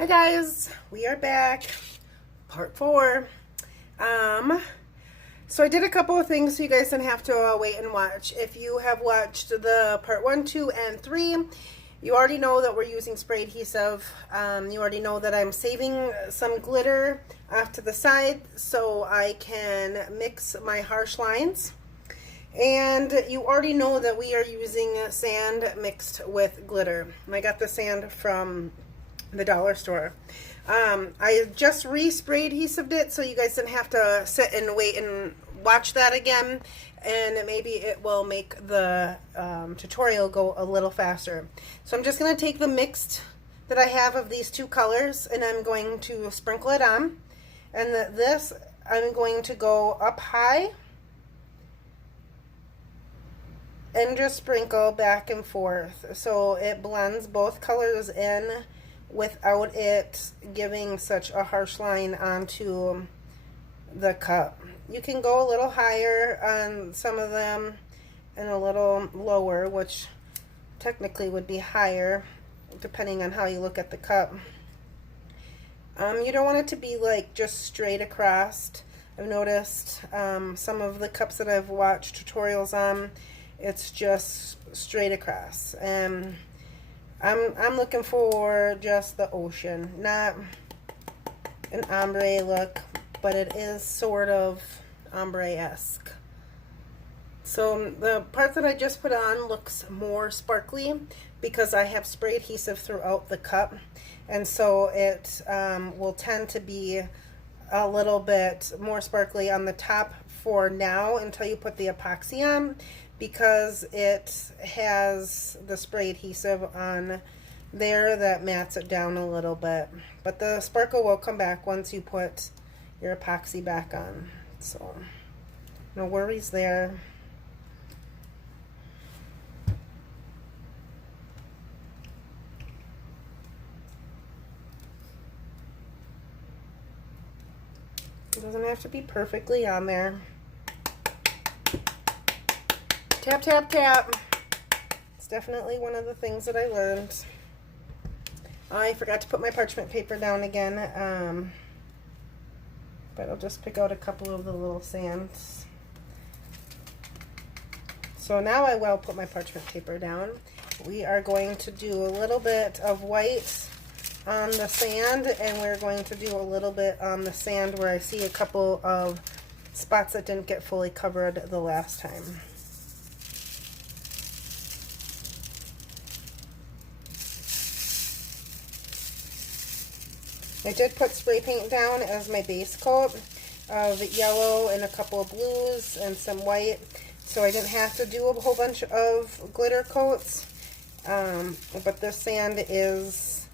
Hi guys, we are back, part 4. So I did a couple of things so you guys don't have to wait and watch. If you have watched the part 1, 2, and 3, you already know that we're using spray adhesive. You already know that I'm saving some glitter off to the side so I can mix my harsh lines. And you already know that we are using sand mixed with glitter. I got the sand from the dollar store. I just re-spray adhesived it so you guys didn't have to sit and wait and watch that again, and maybe it will make the tutorial go a little faster. So I'm just going to take the mixed that I have of these two colors and I'm going to sprinkle it on, and this I'm going to go up high and just sprinkle back and forth so it blends both colors in without it giving such a harsh line onto the cup. You can go a little higher on some of them and a little lower, which technically would be higher depending on how you look at the cup. You don't want it to be like just straight across. I've noticed some of the cups that I've watched tutorials on, it's just straight across, and I'm looking for just the ocean, not an ombre look, but it is sort of ombre-esque. So the part that I just put on looks more sparkly because I have spray adhesive throughout the cup, and so it will tend to be a little bit more sparkly on the top for now until you put the epoxy on, because it has the spray adhesive on there that mats it down a little bit. But the sparkle will come back once you put your epoxy back on. So no worries there. It doesn't have to be perfectly on there. Tap, tap, tap. It's definitely one of the things that I learned. I forgot to put my parchment paper down again, but I'll just pick out a couple of the little sands. So now I will put my parchment paper down. We are going to do a little bit of white on the sand, and we're going to do a little bit on the sand where I see a couple of spots that didn't get fully covered the last time. I did put spray paint down as my base coat of yellow and a couple of blues and some white, so I didn't have to do a whole bunch of glitter coats. But this sand is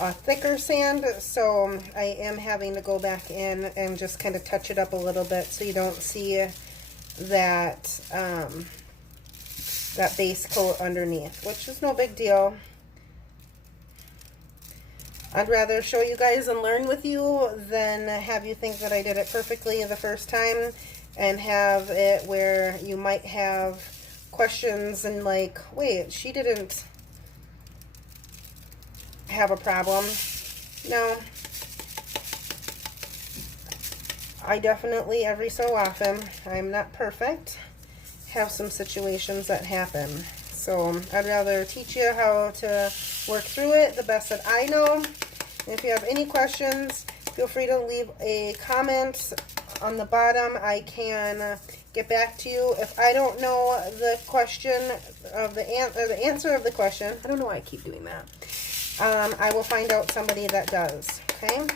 a thicker sand, so I am having to go back in and just kind of touch it up a little bit so you don't see that that base coat underneath, which is no big deal. I'd rather show you guys and learn with you than have you think that I did it perfectly the first time and have it where you might have questions and like, wait, she didn't have a problem. No. I definitely, every so often, I'm not perfect, have some situations that happen. So I'd rather teach you how to work through it the best that I know. And if you have any questions, feel free to leave a comment on the bottom. I can get back to you. If I don't know the question of the answer of the question, I don't know why I keep doing that. I will find out somebody that does. Okay.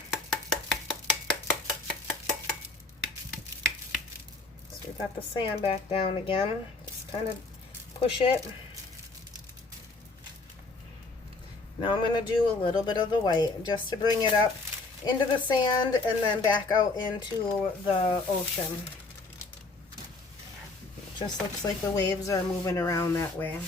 So we got the sand back down again. Just kind of push it. Now I'm going to do a little bit of the white just to bring it up into the sand and then back out into the ocean. It just looks like the waves are moving around that way.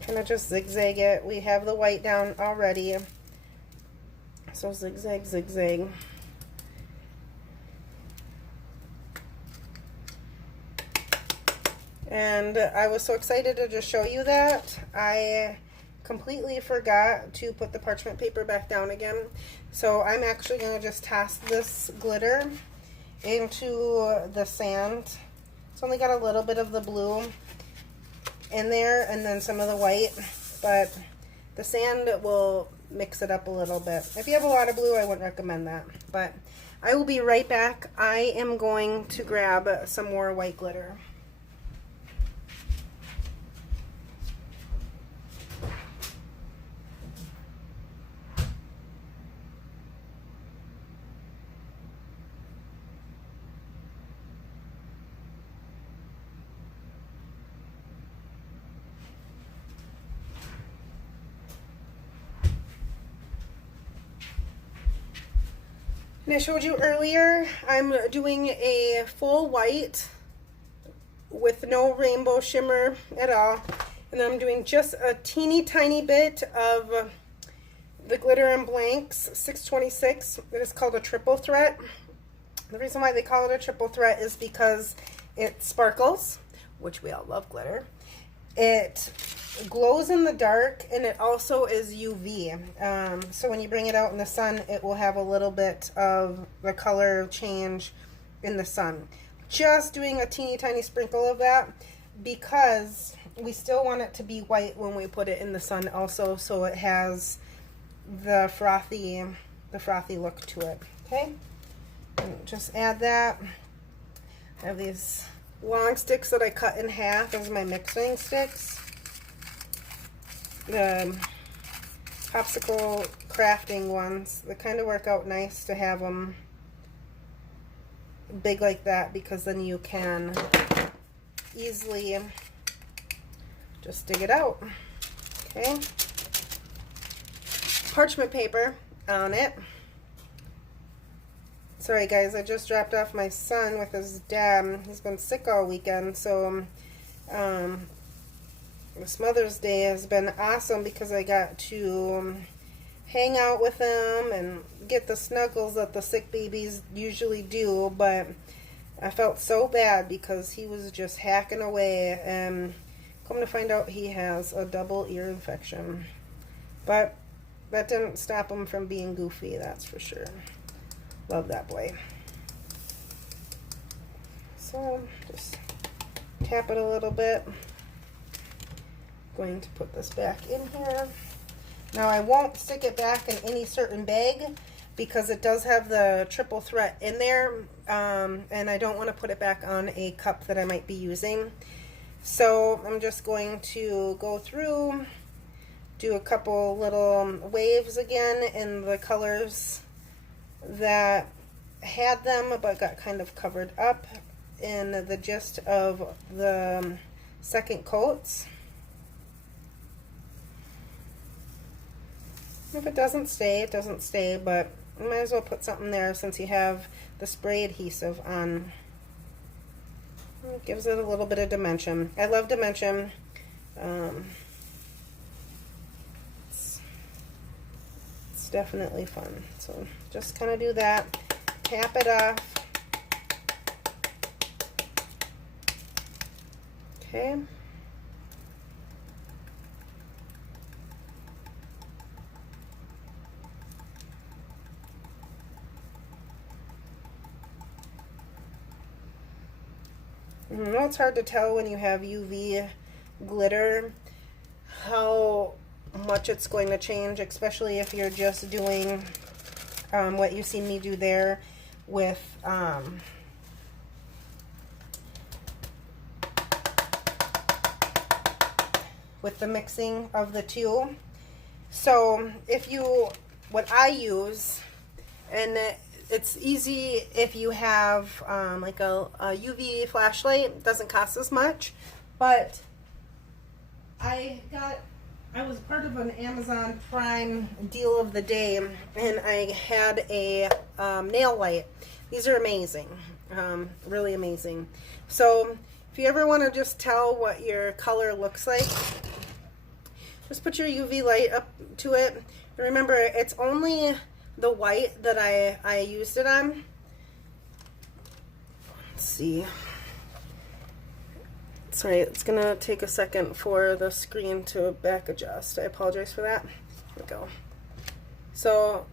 Kind of just zigzag it. We have the white down already. So zigzag, zigzag. And I was so excited to just show you that. I completely forgot to put the parchment paper back down again. So I'm actually going to just toss this glitter into the sand. It's only got a little bit of the blue in there and then some of the white, but the sand will mix it up a little bit. If you have a lot of blue, I wouldn't recommend that. But I will be right back. I am going to grab some more white glitter. And I showed you earlier, I'm doing a full white with no rainbow shimmer at all. And then I'm doing just a teeny tiny bit of the Glitter and Blanks 626. It is called a triple threat. The reason why they call it a triple threat is because it sparkles, which we all love glitter. It glows in the dark, and it also is UV. So when you bring it out in the sun, it will have a little bit of the color change in the sun. Just doing a teeny tiny sprinkle of that because we still want it to be white when we put it in the sun also, so it has the frothy look to it. Okay, and just add that. I have these long sticks that I cut in half as my mixing sticks. The popsicle crafting ones, they kind of work out nice to have them big like that, because then you can easily just dig it out. Okay, parchment paper on it. Sorry guys, I just dropped off my son with his dad. He's been sick all weekend, so this Mother's Day has been awesome because I got to hang out with him and get the snuggles that the sick babies usually do, but I felt so bad because he was just hacking away, and come to find out he has a double ear infection. But that didn't stop him from being goofy, that's for sure. Love that boy. So just tap it a little bit. Going to put this back in here. Now I won't stick it back in any certain bag because it does have the triple threat in there, and I don't want to put it back on a cup that I might be using. So I'm just going to go through, do a couple little waves again in the colors that had them but got kind of covered up in the gist of the second coats. If it doesn't stay, it doesn't stay, but you might as well put something there since you have the spray adhesive on. It gives it a little bit of dimension. I love dimension. It's definitely fun. So just kind of do that, tap it off. Okay. I know it's hard to tell when you have UV glitter how much it's going to change, especially if you're just doing what you see me do there with the mixing of the two. So if you, what I use, and it's easy if you have like a UV flashlight. It doesn't cost as much, but I was part of an Amazon Prime deal of the day, and I had a nail light. These are amazing, really amazing. So if you ever want to just tell what your color looks like, just put your UV light up to it. And remember, it's only the white that I used it on. Let's see. Sorry, it's gonna take a second for the screen to back adjust. I apologize for that. Here we go. So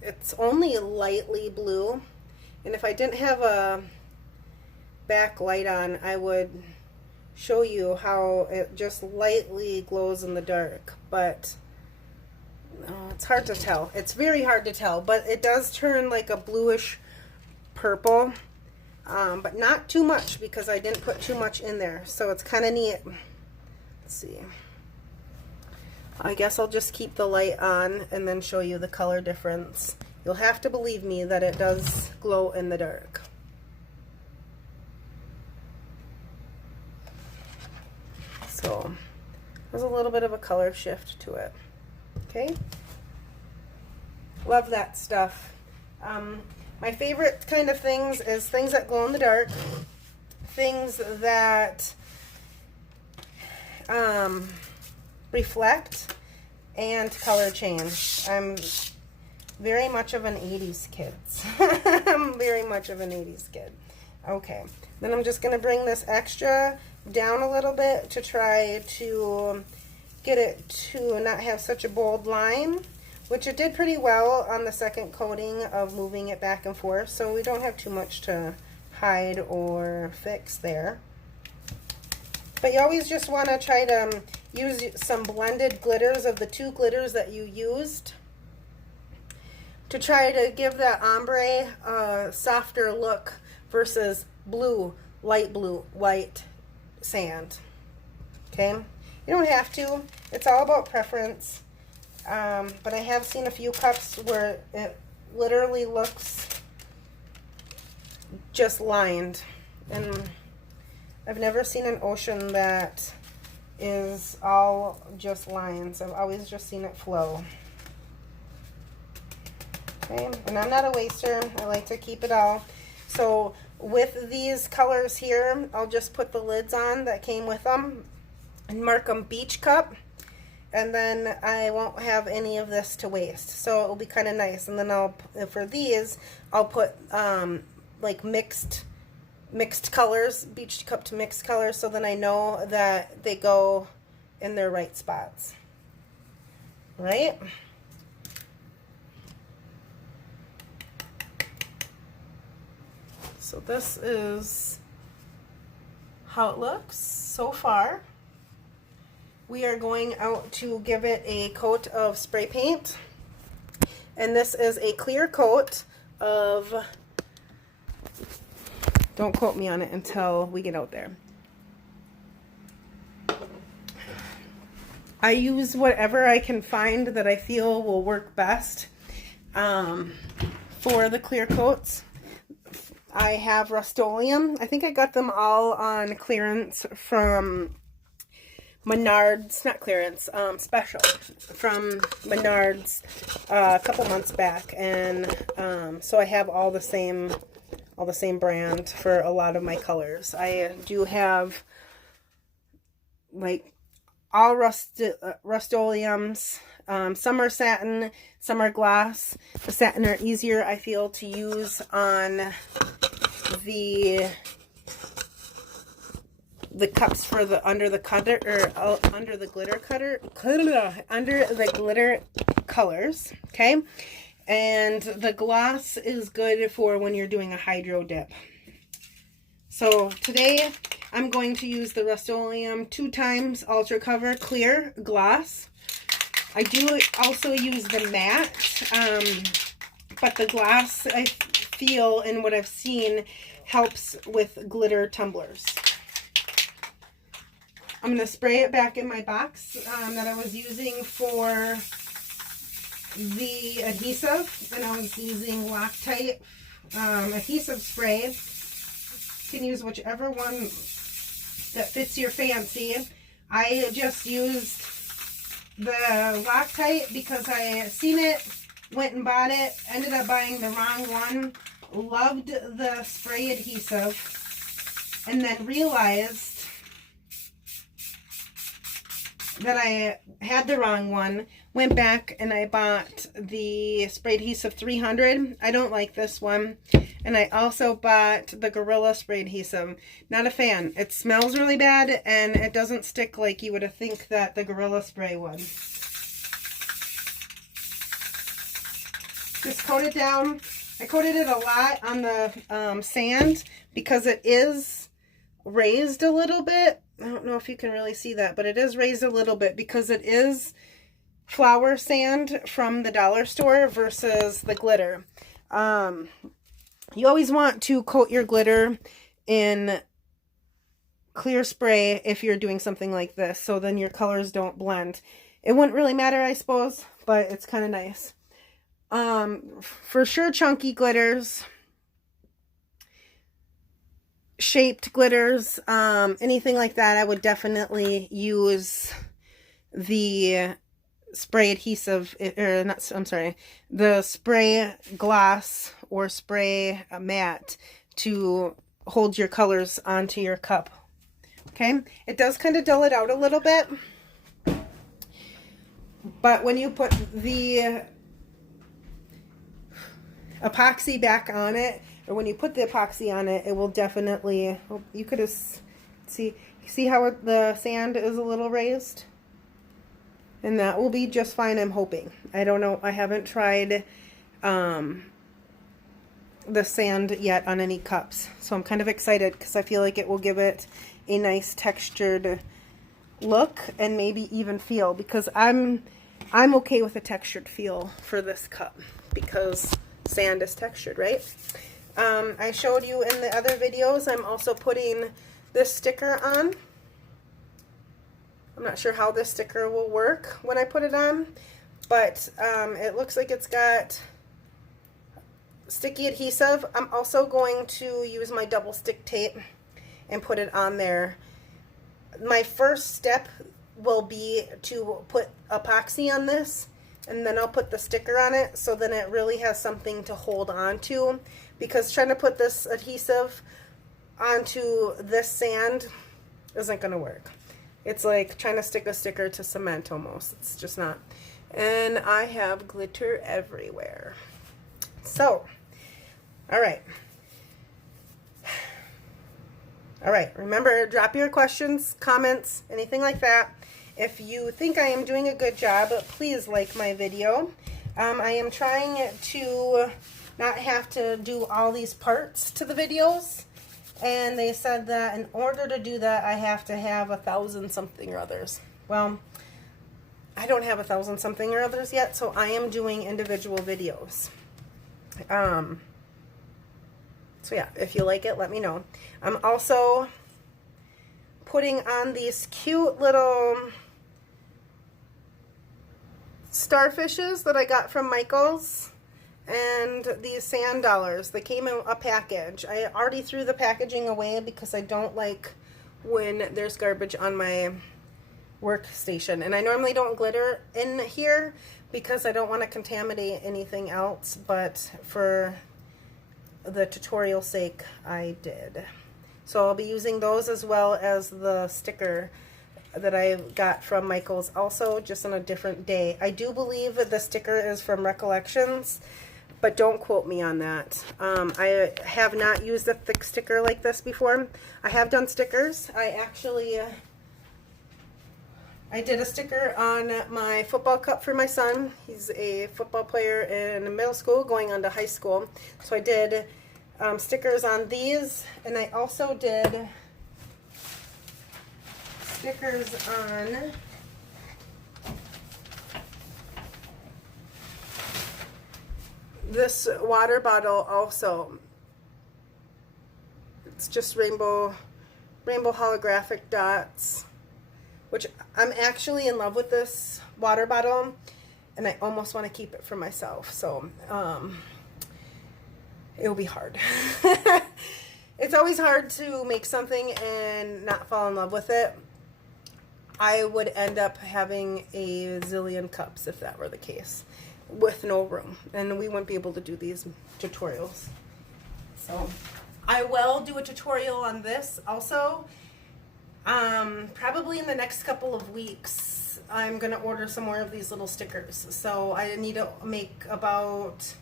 it's only lightly blue, and if I didn't have a backlight on, I would show you how it just lightly glows in the dark, but it's hard to tell. It's very hard to tell, but it does turn like a bluish purple, but not too much because I didn't put too much in there, so it's kind of neat. Let's see. I guess I'll just keep the light on and then show you the color difference. You'll have to believe me that it does glow in the dark. So there's a little bit of a color shift to it. Okay, love that stuff. My favorite kind of things is things that glow in the dark, things that reflect, and color change. I'm very much of an 80s kid. I'm very much of an 80s kid. Okay, then I'm just going to bring this extra down a little bit to try to get it to not have such a bold line, which it did pretty well on the second coating of moving it back and forth, so we don't have too much to hide or fix there. But you always just want to try to use some blended glitters of the two glitters that you used to try to give that ombre a softer look versus blue, light blue, white sand. Okay, you don't have to. It's all about preference. But I have seen a few cups where it literally looks just lined, and I've never seen an ocean that is all just lines. I've always just seen it flow. Okay, and I'm not a waster. I like to keep it all. So with these colors here, I'll just put the lids on that came with them and mark them beach cup, and then I won't have any of this to waste, so it will be kind of nice. And then I'll, for these, I'll put like mixed colors, beach cup to mixed colors, so then I know that they go in their right spots, right? So this is how it looks so far. We are going out to give it a coat of spray paint, and this is a clear coat of, don't quote me on it until we get out there. I use whatever I can find that I feel will work best for the clear coats. I have Rust-Oleum. I think I got them all on clearance from Menards, not clearance, special from Menards a couple months back, and so I have all the same brand for a lot of my colors. I do have like all Rust-Oleums. Some are satin, some are gloss. The satin are easier, I feel, to use on the cups for the under the cutter, or under the glitter colors. Okay, and the gloss is good for when you're doing a hydro dip. So today I'm going to use the Rust-Oleum 2x Ultra Cover Clear Gloss. I do also use the matte, but the gloss, I feel, and what I've seen, helps with glitter tumblers. I'm going to spray it back in my box that I was using for the adhesive, and I was using Loctite adhesive spray. You can use whichever one that fits your fancy. I just used the Loctite because I seen it, went and bought it, ended up buying the wrong one, loved the spray adhesive, and then realized that I had the wrong one, went back and I bought the spray adhesive 300. I don't like this one. And I also bought the Gorilla Spray adhesive. Not a fan. It smells really bad and it doesn't stick like you would think that the Gorilla Spray would. Just coat it down. I coated it a lot on the sand because it is raised a little bit. I don't know if you can really see that, but it is raised a little bit because it is flour sand from the dollar store versus the glitter. You always want to coat your glitter in clear spray if you're doing something like this, so then your colors don't blend. It wouldn't really matter, I suppose, but it's kind of nice. For sure, chunky glitters, shaped glitters, anything like that, I would definitely use the spray adhesive, or not, I'm sorry, the spray gloss or spray matte to hold your colors onto your cup. Okay, it does kind of dull it out a little bit, but when you put the epoxy back on it, or when you put the epoxy on it, it will definitely, you could see how the sand is a little raised, and that will be just fine, I'm hoping. I don't know, I haven't tried the sand yet on any cups, so I'm kind of excited because I feel like it will give it a nice textured look and maybe even feel, because I'm okay with a textured feel for this cup because sand is textured, right? I showed you in the other videos, I'm also putting this sticker on. I'm not sure how this sticker will work when I put it on, but it looks like it's got sticky adhesive. I'm also going to use my double stick tape and put it on there. My first step will be to put epoxy on this, and then I'll put the sticker on it, so then it really has something to hold on to, because trying to put this adhesive onto this sand isn't going to work. It's like trying to stick a sticker to cement almost. It's just not. And I have glitter everywhere. So, all right. All right, remember, drop your questions, comments, anything like that. If you think I am doing a good job, please like my video. I am trying to not have to do all these parts to the videos. And they said that in order to do that, I have to have 1,000 something or others. Well, I don't have 1,000 something or others yet, so I am doing individual videos. So yeah, if you like it, let me know. I'm also putting on these cute little starfishes that I got from Michael's, and these sand dollars. They came in a package. I already threw the packaging away because I don't like when there's garbage on my workstation. And I normally don't glitter in here because I don't want to contaminate anything else, but for the tutorial sake, I did. So I'll be using those as well as the sticker that I got from Michael's, also just on a different day. I do believe that the sticker is from Recollections, but don't quote me on that. I have not used a thick sticker like this before. I have done stickers. I did a sticker on my football cup for my son. He's a football player in middle school going on to high school. So I did stickers on these, and I also did stickers on this water bottle also. It's just rainbow holographic dots, which I'm actually in love with this water bottle, and I almost want to keep it for myself. So it'll be hard. It's always hard to make something and not fall in love with it. I would end up having a zillion cups if that were the case, with no room, and we wouldn't be able to do these tutorials. So I will do a tutorial on this also. Probably in the next couple of weeks, I'm gonna order some more of these little stickers. So I need to make about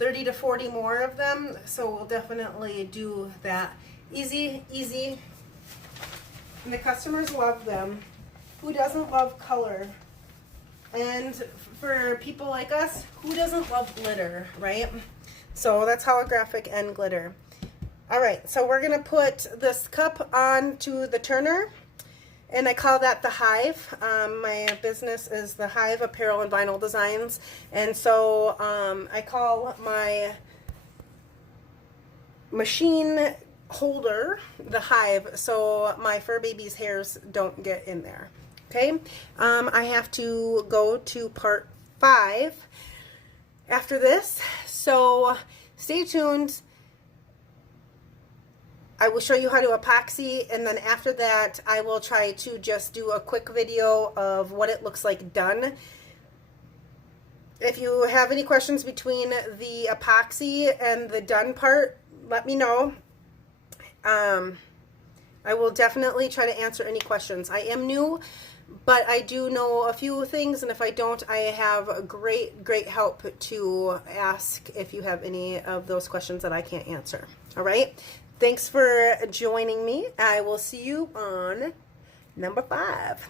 30 to 40 more of them, so we'll definitely do that. Easy, easy. And the customers love them. Who doesn't love color? And for people like us, who doesn't love glitter, right? So that's holographic and glitter. All right, so we're gonna put this cup onto the turner, and I call that the Hive. My business is the Hive Apparel and Vinyl Designs, and so I call my machine holder the Hive, so my fur baby's hairs don't get in there. Okay, I have to go to part 5 after this, so stay tuned. I will show you how to epoxy, and then after that I will try to just do a quick video of what it looks like done. If you have any questions between the epoxy and the done part, let me know. I will definitely try to answer any questions. I am new, but I do know a few things, and if I don't, I have great help to ask if you have any of those questions that I can't answer. All right? Thanks for joining me. I will see you on number 5.